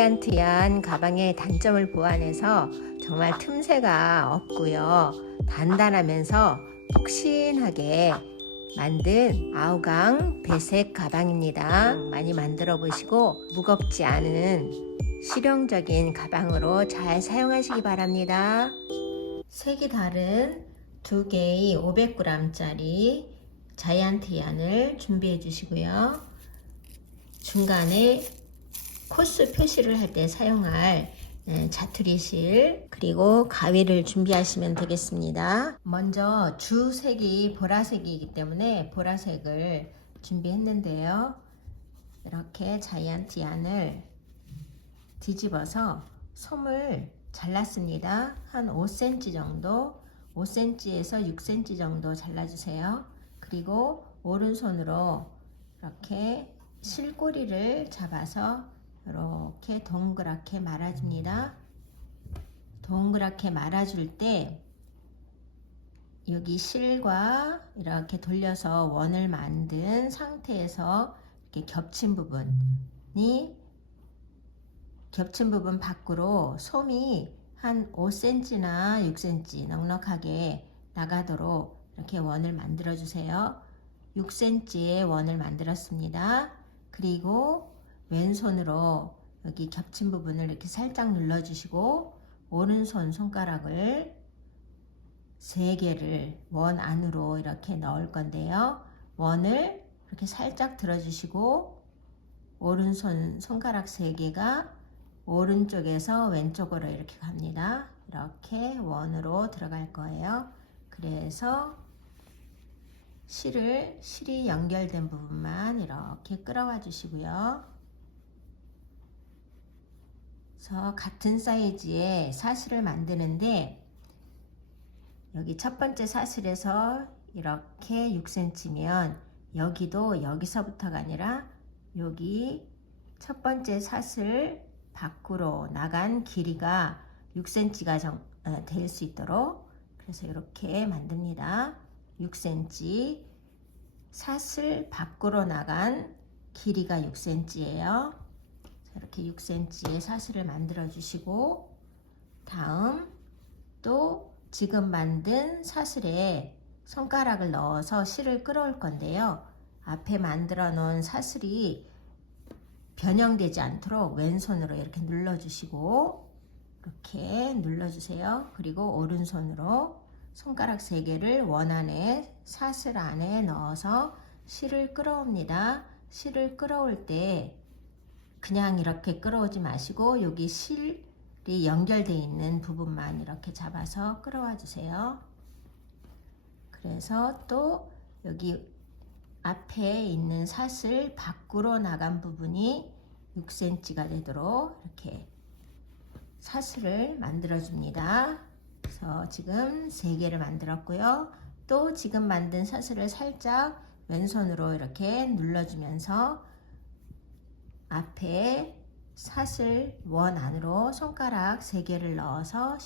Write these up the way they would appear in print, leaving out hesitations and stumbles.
자이언트한 가방의 단점을 보완해서 정말 틈새가 없고요. 단단하면서 푹신하게 만든 아우강 배색 가방입니다. 많이 만들어 보시고 무겁지 않은 실용적인 가방으로 잘 사용하시기 바랍니다. 색이 다른 두 개의 500g짜리 자이언트 얀을 준비해 주시고요. 중간에 코스 표시를 할 때 사용할 자투리 실 그리고 가위를 준비하시면 되겠습니다. 먼저 주색이 보라색이기 때문에 보라색을 준비했는데요. 이렇게 자이언트 얀을 뒤집어서 솜을 잘랐습니다. 한 5cm 정도, 5cm에서 6cm 정도 잘라주세요. 그리고 오른손으로 이렇게 실꼬리를 잡아서 이렇게 동그랗게 말아줍니다. 동그랗게 말아줄 때 여기 실과 이렇게 돌려서 원을 만든 상태에서 이렇게 겹친 부분 밖으로 솜이 한 5cm나 6cm 넉넉하게 나가도록 이렇게 원을 만들어 주세요. 6cm의 원을 만들었습니다. 그리고 왼손으로 여기 겹친 부분을 이렇게 살짝 눌러 주시고 오른손 손가락을 3개를 원 안으로 이렇게 넣을 건데요. 원을 이렇게 살짝 들어 주시고 오른손 손가락 3개가 오른쪽에서 왼쪽으로 이렇게 갑니다. 이렇게 원으로 들어갈 거예요. 그래서 실이 연결된 부분만 이렇게 끌어와 주시고요. 그래서 같은 사이즈의 사슬을 만드는데 여기 첫 번째 사슬에서 이렇게 6cm면 여기도 여기서부터가 아니라 여기 첫 번째 사슬 밖으로 나간 길이가 6cm가 될 수 있도록 그래서 이렇게 만듭니다. 6cm 사슬 밖으로 나간 길이가 6cm예요. 이렇게 6cm의 사슬을 만들어 주시고 다음 또 지금 만든 사슬에 손가락을 넣어서 실을 끌어올 건데요. 앞에 만들어 놓은 사슬이 변형되지 않도록 왼손으로 이렇게 눌러주시고 이렇게 눌러주세요. 그리고 오른손으로 손가락 3개를 원 안에 사슬 안에 넣어서 실을 끌어옵니다. 실을 끌어올 때 그냥 이렇게 끌어오지 마시고 여기 실이 연결되어 있는 부분만 이렇게 잡아서 끌어와 주세요. 그래서 또 여기 앞에 있는 사슬 밖으로 나간 부분이 6cm가 되도록 이렇게 사슬을 만들어 줍니다. 그래서 지금 3개를 만들었고요. 또 지금 만든 사슬을 살짝 왼손으로 이렇게 눌러주면서 앞에 사슬 원 안으로 손가락 3개를 넣어서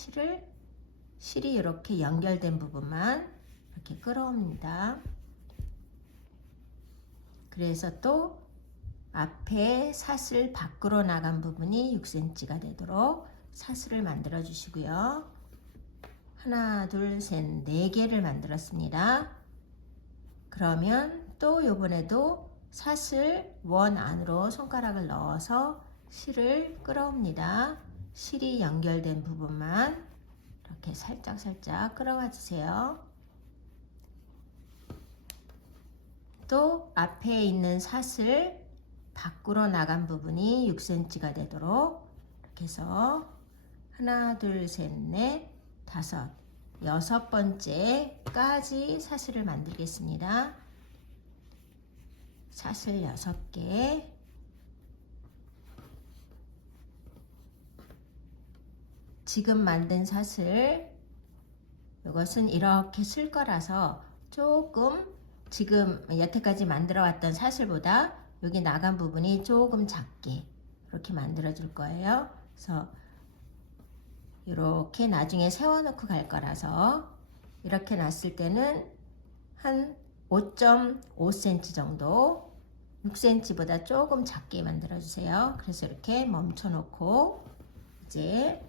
실이 이렇게 연결된 부분만 이렇게 끌어옵니다. 그래서 또 앞에 사슬 밖으로 나간 부분이 6cm가 되도록 사슬을 만들어 주시고요. 하나, 둘, 셋, 4개를 만들었습니다. 그러면 또 이번에도 사슬 원 안으로 손가락을 넣어서 실을 끌어옵니다. 실이 연결된 부분만 이렇게 살짝 끌어와 주세요. 또 앞에 있는 사슬 밖으로 나간 부분이 6cm가 되도록 이렇게 해서 하나, 둘, 셋, 넷, 다섯, 6번째까지 사슬을 만들겠습니다. 사슬 6개 지금 만든 사슬 이것은 이렇게 쓸 거라서 조금 지금 여태까지 만들어 왔던 사슬보다 여기 나간 부분이 조금 작게 이렇게 만들어 줄 거예요. 그래서 이렇게 나중에 세워 놓고 갈 거라서 이렇게 놨을 때는 한 5.5cm 정도 6cm보다 조금 작게 만들어 주세요. 그래서 이렇게 멈춰 놓고 이제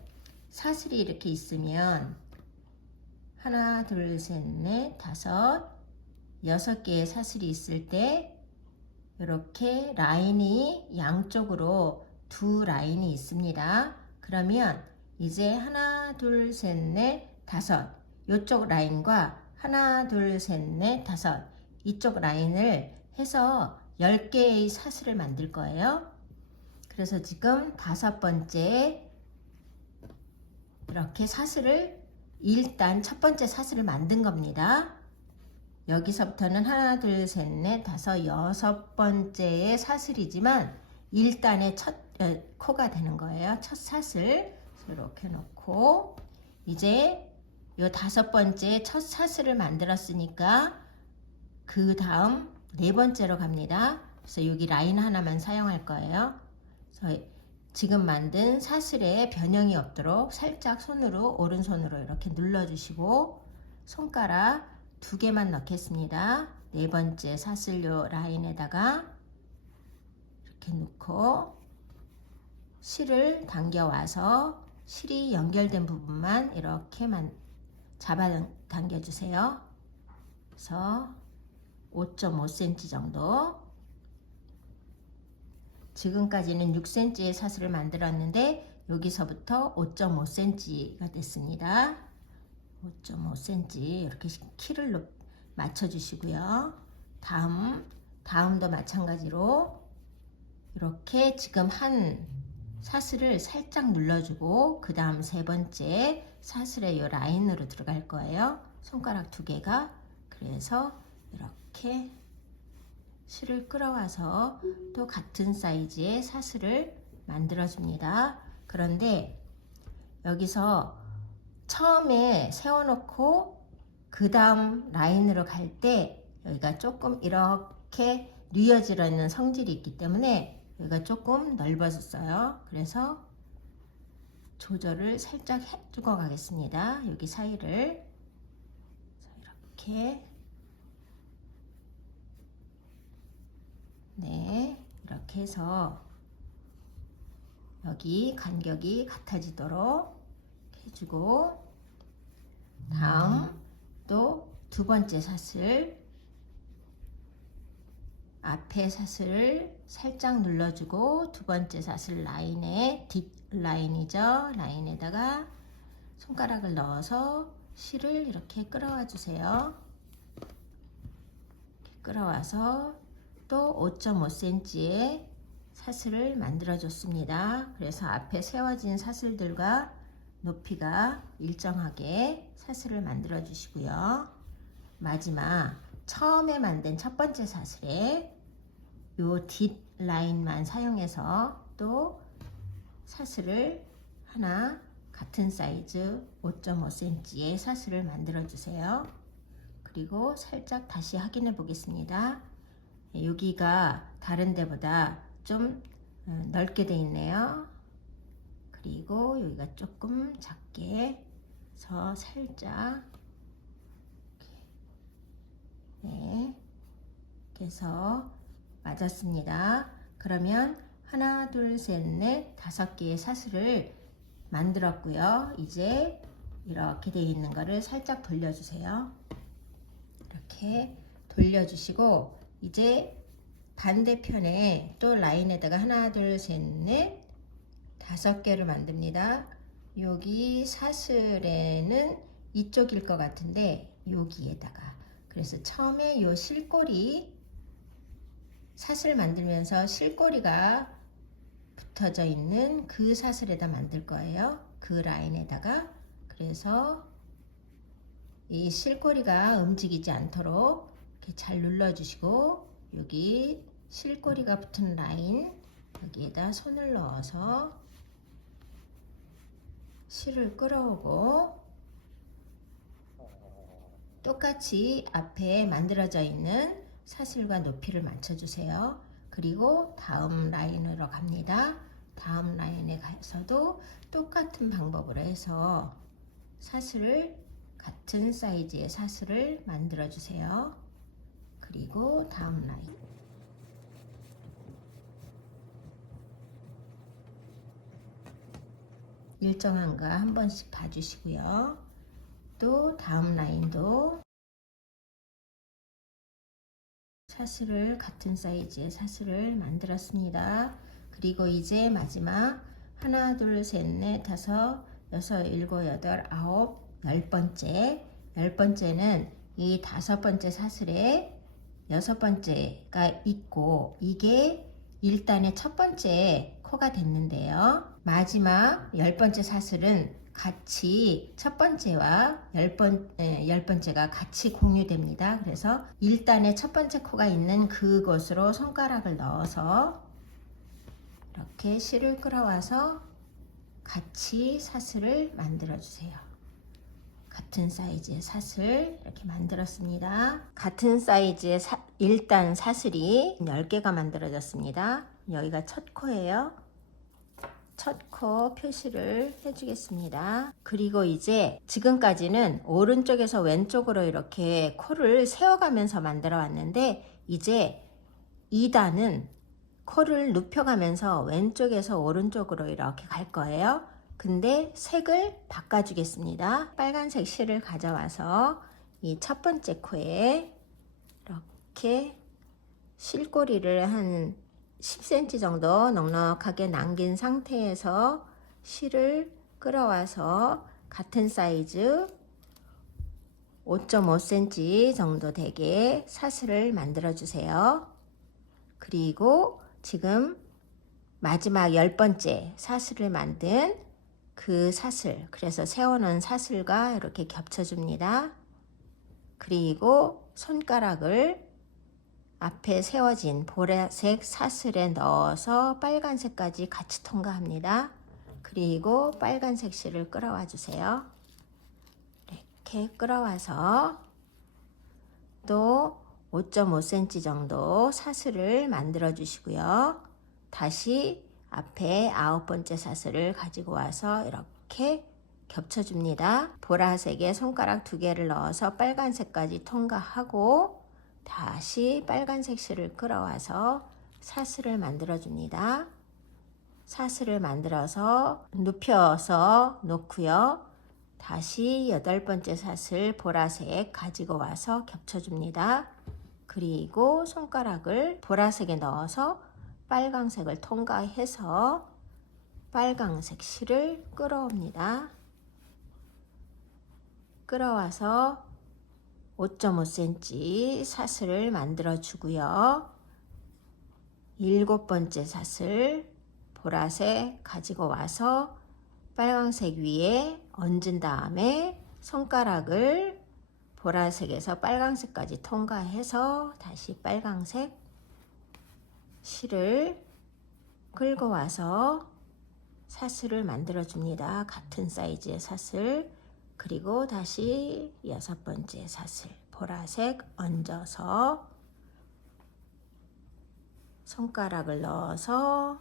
사슬이 이렇게 있으면 하나, 둘, 셋, 넷, 다섯, 6개의 사슬이 있을 때 이렇게 라인이 양쪽으로 두 라인이 있습니다. 그러면 이제 하나, 둘, 셋, 넷, 다섯, 이쪽 라인과 하나, 둘, 셋, 넷, 다섯, 이쪽 라인을 해서 10개의 사슬을 만들 거예요. 그래서 지금 5번째 이렇게 사슬을 일단 첫 번째 사슬을 만든 겁니다. 여기서부터는 하나, 둘, 셋, 넷, 다섯, 6번째의 사슬이지만 1단의 첫 코가 되는 거예요. 첫 사슬 이렇게 놓고 이제 요 5번째 첫 사슬을 만들었으니까 그 다음 4번째로 갑니다. 그래서 여기 라인 하나만 사용할 거예요. 그래서 지금 만든 사슬에 변형이 없도록 살짝 손으로 오른손으로 이렇게 눌러주시고 손가락 2개만 넣겠습니다. 4번째 사슬요 라인에다가 이렇게 놓고 실을 당겨와서 실이 연결된 부분만 이렇게만 잡아 당겨주세요. 그래서 5.5cm 정도. 지금까지는 6cm의 사슬을 만들었는데 여기서부터 5.5cm가 됐습니다. 5.5cm 이렇게 키를 맞춰주시고요. 다음도 마찬가지로 이렇게 지금 한 사슬을 살짝 눌러주고 그 다음 3번째 사슬의 이 라인으로 들어갈 거예요. 손가락 2개가. 그래서 이렇게 실을 끌어와서 또 같은 사이즈의 사슬을 만들어 줍니다. 그런데 여기서 처음에 세워놓고 그 다음 라인으로 갈 때 여기가 조금 이렇게 뉘어져 있는 성질이 있기 때문에 여기가 조금 넓어졌어요. 그래서 조절을 살짝 해주고 가겠습니다. 여기 사이를 이렇게 이렇게 해서 여기 간격이 같아지도록 해주고 다음 또 2번째 사슬 앞에 사슬을 살짝 눌러주고 2번째 사슬 라인에 뒷 라인이죠. 라인에다가 손가락을 넣어서 실을 이렇게 끌어와 주세요. 이렇게 끌어와서 또 5.5cm의 사슬을 만들어 줬습니다. 그래서 앞에 세워진 사슬들과 높이가 일정하게 사슬을 만들어 주시고요. 마지막 처음에 만든 첫 번째 사슬에 요 뒷 라인만 사용해서 또 사슬을 하나 같은 사이즈 5.5cm의 사슬을 만들어 주세요. 그리고 살짝 다시 확인해 보겠습니다. 여기가 다른 데보다 좀 넓게 돼 있네요. 그리고 여기가 조금 작게 해서 살짝 이렇게 해서 맞았습니다. 그러면 하나, 둘, 셋, 넷, 5개의 사슬을 만들었고요. 이제 이렇게 되어 있는 거를 살짝 돌려주세요. 이렇게 돌려주시고 이제 반대편에 또 라인에다가 하나, 둘, 셋, 넷, 5개를 만듭니다. 여기 사슬에는 이쪽일 것 같은데 여기에다가 그래서 처음에 요 실꼬리 사슬 만들면서 실꼬리가 붙어져 있는 그 사슬에다 만들 거예요. 그 라인에다가. 그래서 이 실꼬리가 움직이지 않도록 이렇게 잘 눌러주시고 여기 실꼬리가 붙은 라인 여기에다 손을 넣어서 실을 끌어오고 똑같이 앞에 만들어져 있는 사슬과 높이를 맞춰주세요. 그리고 다음 라인으로 갑니다. 다음 라인에 가서도 똑같은 방법으로 해서 사슬을 같은 사이즈의 사슬을 만들어 주세요. 그리고 다음 라인 일정한가 한 번씩 봐주시고요. 또 다음 라인도 사슬을 같은 사이즈의 사슬을 만들었습니다. 그리고 이제 마지막 하나, 둘, 셋, 넷, 다섯, 여섯, 일곱, 여덟, 아홉, 열 번째는 이 다섯 번째 사슬에 여섯 번째가 있고 이게 1단의 첫 번째 코가 됐는데요. 마지막 열 번째 사슬은 같이 첫 번째와 열 번째가 같이 공유됩니다. 그래서 1단의 첫 번째 코가 있는 그곳으로 손가락을 넣어서 이렇게 실을 끌어와서 같이 사슬을 만들어 주세요. 같은 사이즈의 사슬 이렇게 만들었습니다. 같은 사이즈의 1단 사슬이 10개가 만들어졌습니다. 여기가 첫 코예요. 첫 코 표시를 해주겠습니다. 그리고 이제 지금까지는 오른쪽에서 왼쪽으로 이렇게 코를 세워가면서 만들어 왔는데 이제 2단은 코를 눕혀가면서 왼쪽에서 오른쪽으로 이렇게 갈 거예요. 근데 색을 바꿔주겠습니다. 빨간색 실을 가져와서 이 첫 번째 코에 이렇게 실꼬리를 한 10cm 정도 넉넉하게 남긴 상태에서 실을 끌어와서 같은 사이즈 5.5cm 정도 되게 사슬을 만들어 주세요. 그리고 지금 마지막 10번째 사슬을 만든 그 사슬, 그래서 세워놓은 사슬과 이렇게 겹쳐줍니다. 그리고 손가락을 앞에 세워진 보라색 사슬에 넣어서 빨간색까지 같이 통과합니다. 그리고 빨간색 실을 끌어와 주세요. 이렇게 끌어와서 또 5.5cm 정도 사슬을 만들어 주시고요. 다시 앞에 9번째 사슬을 가지고 와서 이렇게 겹쳐줍니다. 보라색에 손가락 2개를 넣어서 빨간색까지 통과하고 다시 빨간색 실을 끌어와서 사슬을 만들어 줍니다. 사슬을 만들어서 눕혀서 놓고요. 다시 8번째 사슬 보라색 가지고 와서 겹쳐줍니다. 그리고 손가락을 보라색에 넣어서 빨강색을 통과해서 빨강색 실을 끌어옵니다. 끌어와서 5.5cm 사슬을 만들어 주고요. 7번째 사슬 보라색 가지고 와서 빨강색 위에 얹은 다음에 손가락을 보라색에서 빨강색까지 통과해서 다시 빨강색 실을 끌고 와서 사슬을 만들어 줍니다. 같은 사이즈의 사슬. 그리고 다시 6번째 사슬 보라색 얹어서 손가락을 넣어서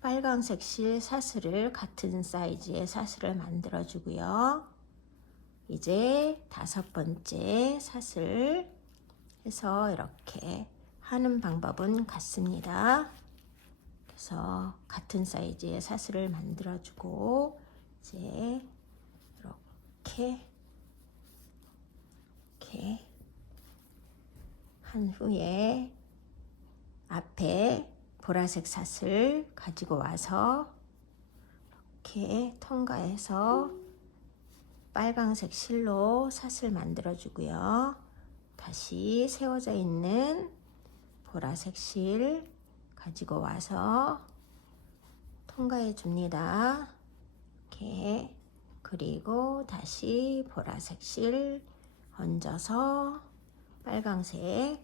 빨강색 실 사슬을 같은 사이즈의 사슬을 만들어 주고요. 이제 5번째 사슬 해서 이렇게 하는 방법은 같습니다. 그래서 같은 사이즈의 사슬을 만들어 주고 이제 이렇게 한 후에 앞에 보라색 사슬 가지고 와서 이렇게 통과해서 빨강색 실로 사슬 만들어 주고요. 다시 세워져 있는 보라색 실 가지고 와서 통과해 줍니다. 이렇게. 그리고 다시 보라색 실 얹어서 빨강색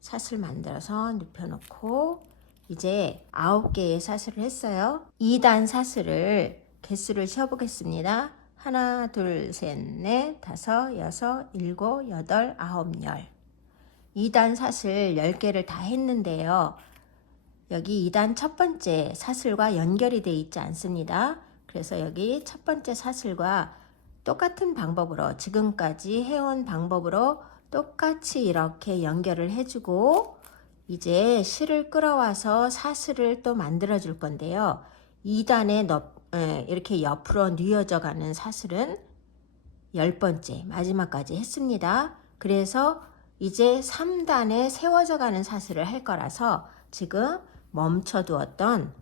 사슬 만들어서 눕혀놓고 이제 9개의 사슬을 했어요. 2단 사슬을 개수를 세어보겠습니다. 하나, 둘, 셋, 넷, 다섯, 여섯, 일곱, 여덟, 아홉, 열. 2단 사슬 10개를 다 했는데요. 여기 2단 첫 번째 사슬과 연결이 되어 있지 않습니다. 그래서 여기 첫 번째 사슬과 똑같은 방법으로 지금까지 해온 방법으로 똑같이 이렇게 연결을 해주고 이제 실을 끌어와서 사슬을 또 만들어 줄 건데요. 2단에 이렇게 옆으로 뉘어져 가는 사슬은 10번째 마지막까지 했습니다. 그래서 이제 3단에 세워져 가는 사슬을 할 거라서 지금 멈춰 두었던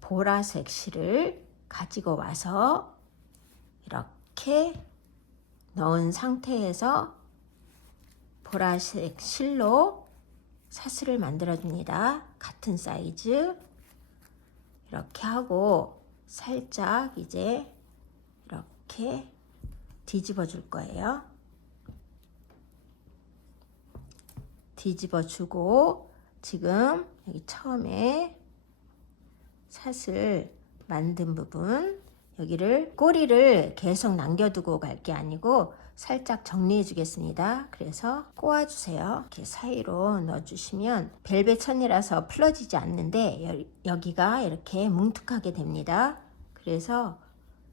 보라색 실을 가지고 와서 이렇게 넣은 상태에서 보라색 실로 사슬을 만들어 줍니다. 같은 사이즈 이렇게 하고 살짝 이제 이렇게 뒤집어 줄 거예요. 뒤집어 주고 지금 여기 처음에 사슬 만든 부분 여기를 꼬리를 계속 남겨두고 갈 게 아니고 살짝 정리해 주겠습니다. 그래서 꼬아 주세요. 이렇게 사이로 넣어 주시면 벨벳 천이라서 풀어지지 않는데 여기가 이렇게 뭉툭하게 됩니다. 그래서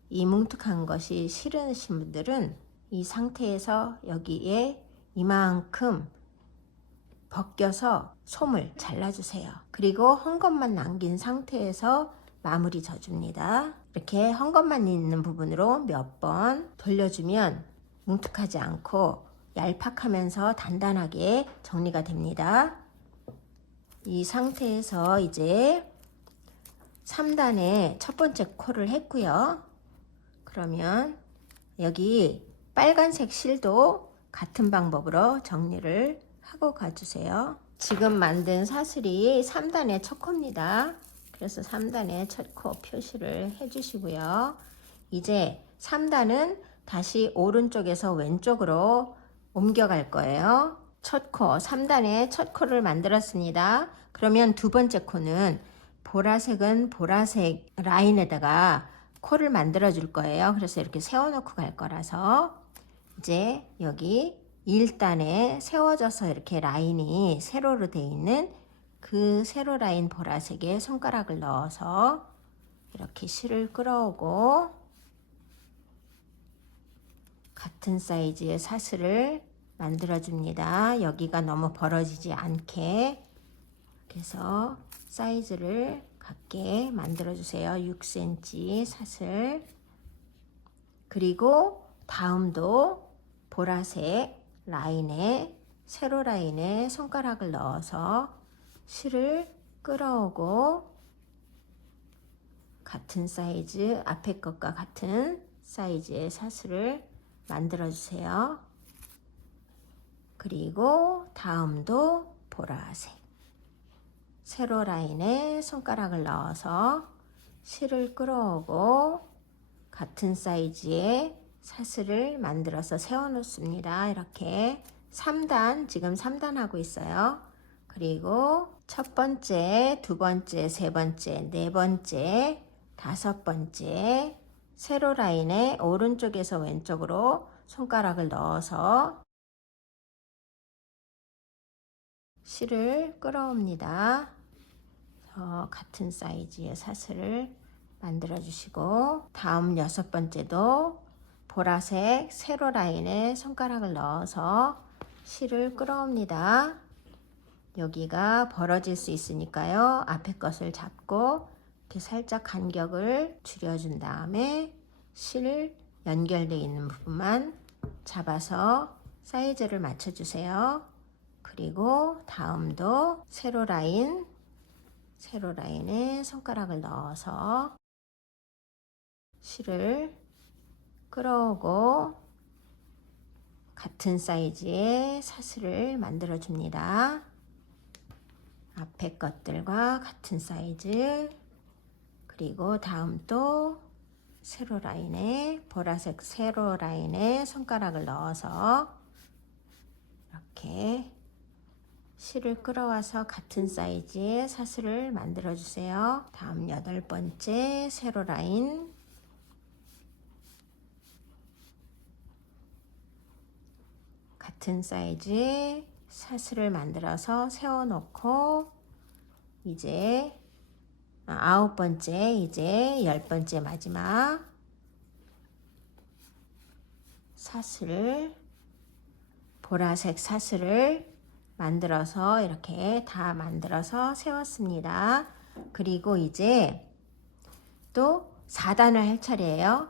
이 뭉툭한 것이 싫으신 분들은 이 상태에서 여기에 이만큼 벗겨서 솜을 잘라주세요. 그리고 헝겊만 남긴 상태에서 마무리 져줍니다. 이렇게 헝겊만 있는 부분으로 몇 번 돌려주면 뭉툭하지 않고 얄팍하면서 단단하게 정리가 됩니다. 이 상태에서 이제 3단에 첫 번째 코를 했고요. 그러면 여기 빨간색 실도 같은 방법으로 정리를 하고 가주세요. 지금 만든 사슬이 3단의 첫 코입니다. 그래서 3단의 첫 코 표시를 해주시고요. 이제 3단은 다시 오른쪽에서 왼쪽으로 옮겨갈 거예요. 첫 코, 3단의 첫 코를 만들었습니다. 그러면 두 번째 코는 보라색은 보라색 라인에다가 코를 만들어 줄 거예요. 그래서 이렇게 세워놓고 갈 거라서 이제 여기 1단에 세워져서 이렇게 라인이 세로로 되어 있는 그 세로 라인 보라색에 손가락을 넣어서 이렇게 실을 끌어오고 같은 사이즈의 사슬을 만들어 줍니다. 여기가 너무 벌어지지 않게 그래서 사이즈를 같게 만들어 주세요. 6cm 사슬. 그리고 다음도 보라색 라인에 세로 라인에 손가락을 넣어서 실을 끌어오고 같은 사이즈 앞에 것과 같은 사이즈의 사슬을 만들어 주세요. 그리고 다음도 보라색 세로 라인에 손가락을 넣어서 실을 끌어오고 같은 사이즈의 사슬을 만들어서 세워 놓습니다. 이렇게 3단 지금 3단 하고 있어요. 그리고 첫 번째, 두 번째, 세 번째, 네 번째, 다섯 번째 세로 라인에 오른쪽에서 왼쪽으로 손가락을 넣어서 실을 끌어옵니다. 같은 사이즈의 사슬을 만들어 주시고 다음 여섯 번째도 보라색 세로 라인에 손가락을 넣어서 실을 끌어옵니다. 여기가 벌어질 수 있으니까요. 앞에 것을 잡고 이렇게 살짝 간격을 줄여준 다음에 실 연결되어 있는 부분만 잡아서 사이즈를 맞춰주세요. 그리고 다음도 세로 라인에 손가락을 넣어서 실을 끌어오고 같은 사이즈의 사슬을 만들어 줍니다. 앞에 것들과 같은 사이즈 그리고 다음 또 세로 라인에 보라색 세로 라인에 손가락을 넣어서 이렇게 실을 끌어와서 같은 사이즈의 사슬을 만들어 주세요. 다음 여덟 번째 세로 라인 같은 사이즈의 사슬을 만들어서 세워 놓고 이제 아홉 번째 이제 열 번째 마지막 사슬 보라색 사슬을 만들어서 이렇게 다 만들어서 세웠습니다. 그리고 이제 또 4단을 할 차례예요.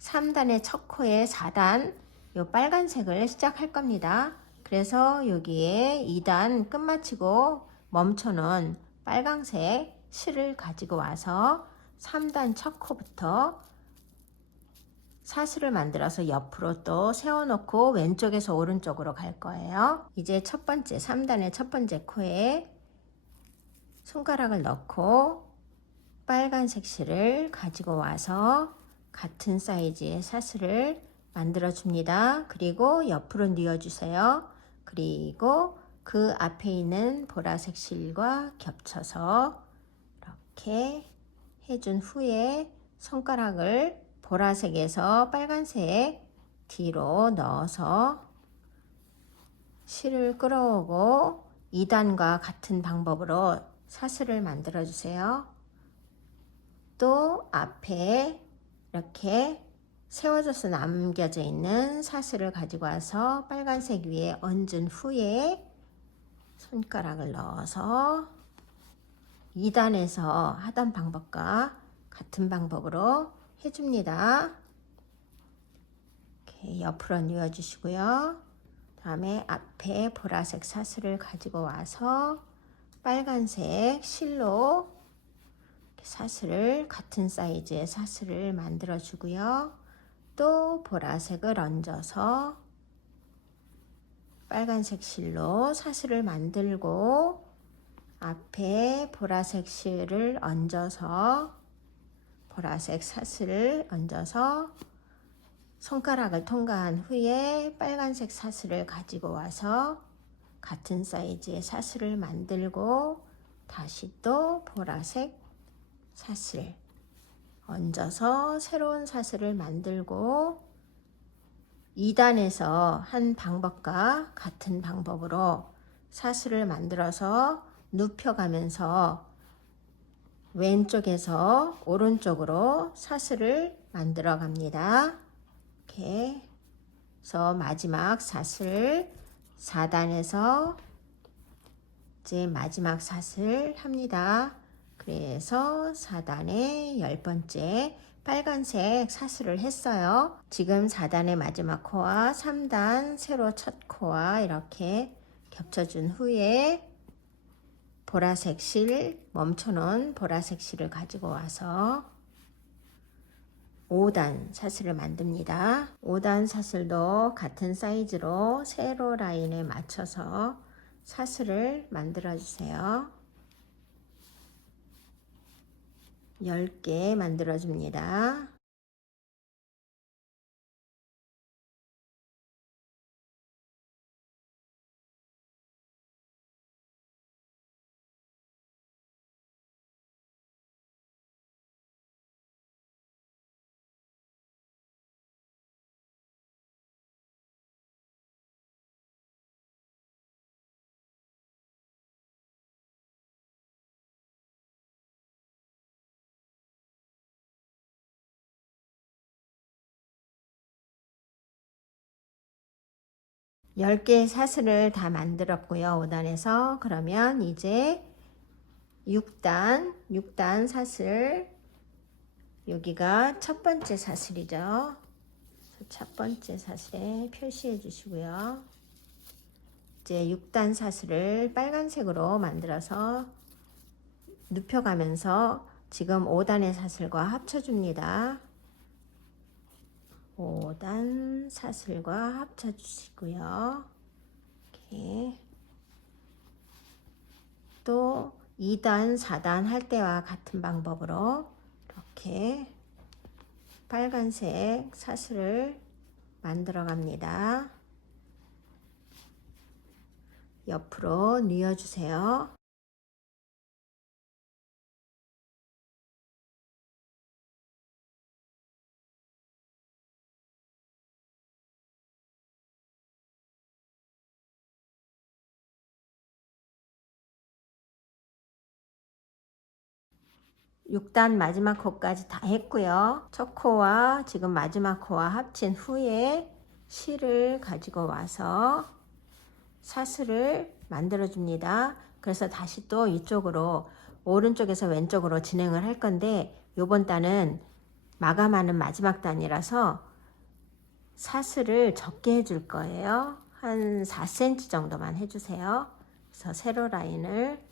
3단의 첫 코에 4단 요 빨간색을 시작할 겁니다. 그래서 여기에 2단 끝마치고 멈춰놓은 빨간색 실을 가지고 와서 3단 첫 코부터 사슬을 만들어서 옆으로 또 세워놓고 왼쪽에서 오른쪽으로 갈 거예요. 이제 첫 번째 3단의 첫 번째 코에 손가락을 넣고 빨간색 실을 가지고 와서 같은 사이즈의 사슬을 만들어 줍니다. 그리고 옆으로 뉘어 주세요. 그리고 그 앞에 있는 보라색 실과 겹쳐서 이렇게 해준 후에 손가락을 보라색에서 빨간색 뒤로 넣어서 실을 끌어오고 2단과 같은 방법으로 사슬을 만들어 주세요. 또 앞에 이렇게 세워져서 남겨져 있는 사슬을 가지고 와서 빨간색 위에 얹은 후에 손가락을 넣어서 2단에서 하던 방법과 같은 방법으로 해줍니다. 이렇게 옆으로 뉘어 주시고요. 다음에 앞에 보라색 사슬을 가지고 와서 빨간색 실로 사슬을 같은 사이즈의 사슬을 만들어 주고요. 또 보라색을 얹어서 빨간색 실로 사슬을 만들고 앞에 보라색 실을 얹어서 보라색 사슬을 얹어서 손가락을 통과한 후에 빨간색 사슬을 가지고 와서 같은 사이즈의 사슬을 만들고 다시 또 보라색 사슬 얹어서 새로운 사슬을 만들고 2단에서 한 방법과 같은 방법으로 사슬을 만들어서 눕혀가면서 왼쪽에서 오른쪽으로 사슬을 만들어 갑니다. 이렇게 해서 마지막 사슬 4단에서 이제 마지막 사슬 합니다. 그래서 4단의 10번째 빨간색 사슬을 했어요. 지금 4단의 마지막 코와 3단 세로 첫 코와 이렇게 겹쳐준 후에 보라색 실, 멈춰놓은 보라색 실을 가지고 와서 5단 사슬을 만듭니다. 5단 사슬도 같은 사이즈로 세로 라인에 맞춰서 사슬을 만들어 주세요. 10개 만들어 줍니다. 열 개의 사슬을 다 만들었고요. 5단에서 그러면 이제 6단 사슬 여기가 첫 번째 사슬이죠. 첫 번째 사슬에 표시해 주시고요. 이제 6단 사슬을 빨간색으로 만들어서 눕혀가면서 지금 5단의 사슬과 합쳐줍니다. 5단 사슬과 합쳐주시고요. 이렇게 또 2단, 4단 할 때와 같은 방법으로 이렇게 빨간색 사슬을 만들어 갑니다. 옆으로 뉘어주세요. 육 단 마지막 코까지 다 했고요. 첫 코와 지금 마지막 코와 합친 후에 실을 가지고 와서 사슬을 만들어 줍니다. 그래서 다시 또 이쪽으로 오른쪽에서 왼쪽으로 진행을 할 건데 요번 단은 마감하는 마지막 단이라서 사슬을 적게 해줄 거예요. 한 4cm 정도만 해주세요. 그래서 세로 라인을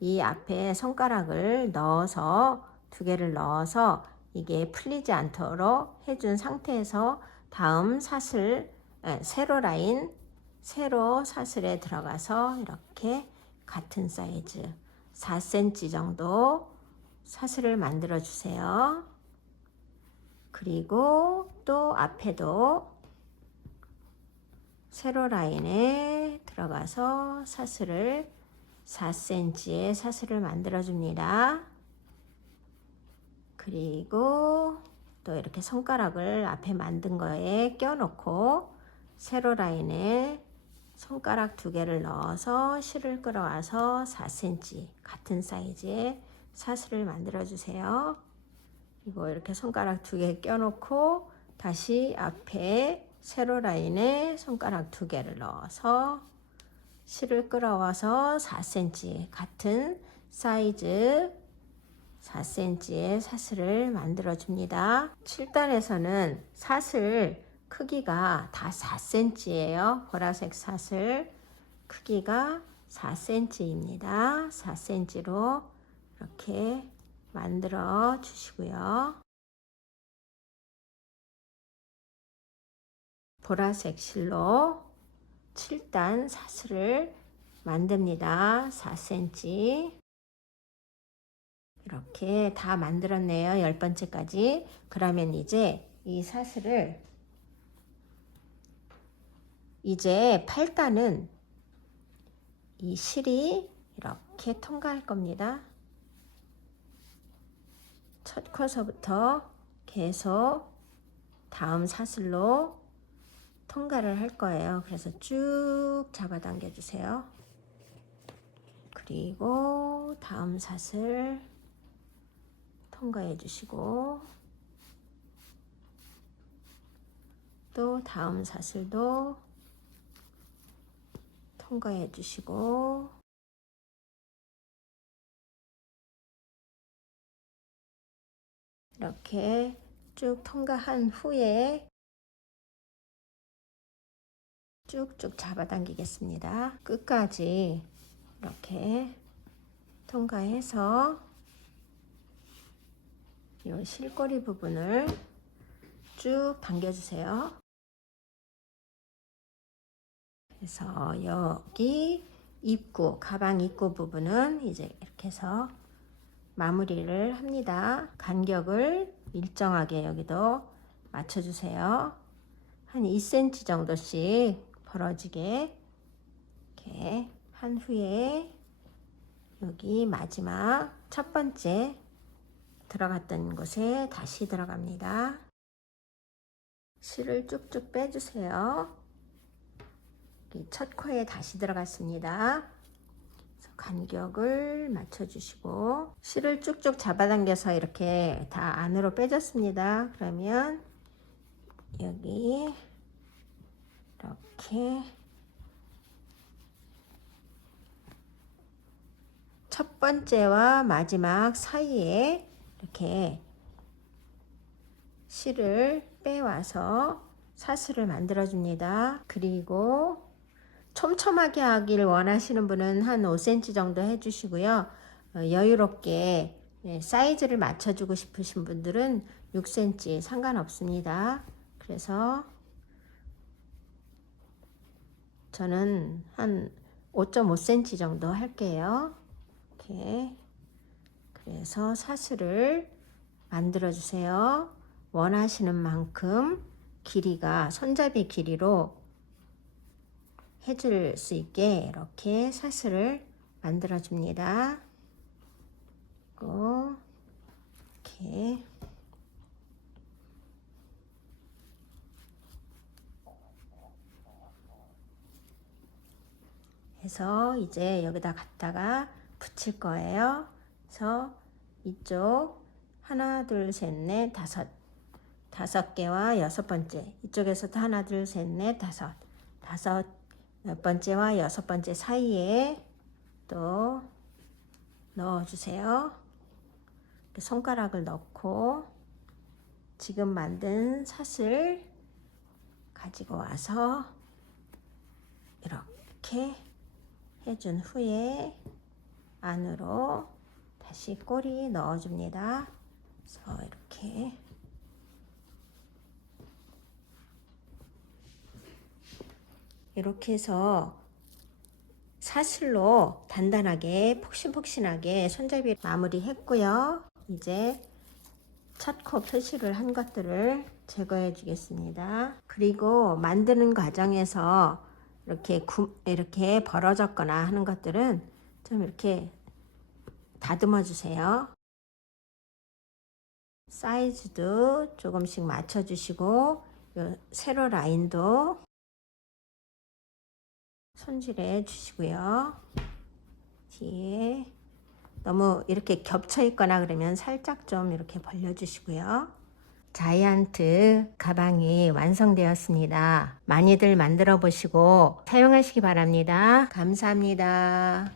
이 앞에 손가락을 넣어서 두 개를 넣어서 이게 풀리지 않도록 해준 상태에서 다음 사슬 세로 라인 세로 사슬에 들어가서 이렇게 같은 사이즈 4cm 정도 사슬을 만들어 주세요. 그리고 또 앞에도 세로 라인에 들어가서 사슬을 4cm의 사슬을 만들어 줍니다. 그리고 또 이렇게 손가락을 앞에 만든 거에 껴놓고 세로 라인에 손가락 두 개를 넣어서 실을 끌어와서 4cm 같은 사이즈의 사슬을 만들어 주세요. 이거 이렇게 손가락 두 개 껴놓고 다시 앞에 세로 라인에 손가락 두 개를 넣어서 실을 끌어와서 4cm 같은 사이즈 4cm의 사슬을 만들어 줍니다. 7단에서는 사슬 크기가 다 4cm예요. 보라색 사슬 크기가 4cm입니다. 4cm로 이렇게 만들어 주시고요. 보라색 실로 7단 사슬을 만듭니다. 4cm 이렇게 다 만들었네요. 10번째까지. 그러면 이제 이 사슬을 이제 8단은 이 실이 이렇게 통과할 겁니다. 첫 코서부터 계속 다음 사슬로 통과를 할 거예요. 그래서 쭉 잡아당겨 주세요. 그리고 다음 사슬 통과해 주시고 또 다음 사슬도 통과해 주시고 이렇게 쭉 통과한 후에 쭉쭉 잡아당기겠습니다. 끝까지 이렇게 통과해서 이 실꼬리 부분을 쭉 당겨주세요. 그래서 여기 입구, 가방 입구 부분은 이제 이렇게 해서 마무리를 합니다. 간격을 일정하게 여기도 맞춰주세요. 한 2cm 정도씩 벌어지게 이렇게 한 후에 여기 마지막 첫 번째 들어갔던 곳에 다시 들어갑니다. 실을 쭉쭉 빼주세요. 첫 코에 다시 들어갔습니다. 간격을 맞춰주시고 실을 쭉쭉 잡아당겨서 이렇게 다 안으로 빼줬습니다. 그러면 여기 이렇게 첫 번째와 마지막 사이에 이렇게 실을 빼와서 사슬을 만들어 줍니다. 그리고 촘촘하게 하길 원하시는 분은 한 5cm 정도 해주시고요. 여유롭게 사이즈를 맞춰주고 싶으신 분들은 6cm 상관없습니다. 그래서 저는 한 5.5cm 정도 할게요. 이렇게 그래서 사슬을 만들어 주세요. 원하시는 만큼 길이가 손잡이 길이로 해줄 수 있게 이렇게 사슬을 만들어 줍니다. 그리고 이렇게 해서 이제 여기다 갖다가 붙일 거예요. 그래서 이쪽 하나 둘 셋 넷 다섯 개와 여섯 번째 이쪽에서도 하나 둘 셋 넷 다섯 번째와 여섯 번째 사이에 또 넣어주세요. 손가락을 넣고 지금 만든 사슬 가지고 와서 이렇게 해준 후에 안으로 다시 꼬리 넣어줍니다. 그래서 이렇게 해서 사슬로 단단하게 폭신폭신하게 손잡이 마무리 했고요. 이제 첫 코 표시를 한 것들을 제거해 주겠습니다. 그리고 만드는 과정에서 이렇게 벌어졌거나 하는 것들은 좀 이렇게 다듬어 주세요. 사이즈도 조금씩 맞춰 주시고 요 세로 라인도 손질해 주시고요. 뒤에 너무 이렇게 겹쳐 있거나 그러면 살짝 좀 이렇게 벌려 주시고요. 자이언트 가방이 완성되었습니다. 많이들 만들어 보시고 사용하시기 바랍니다. 감사합니다.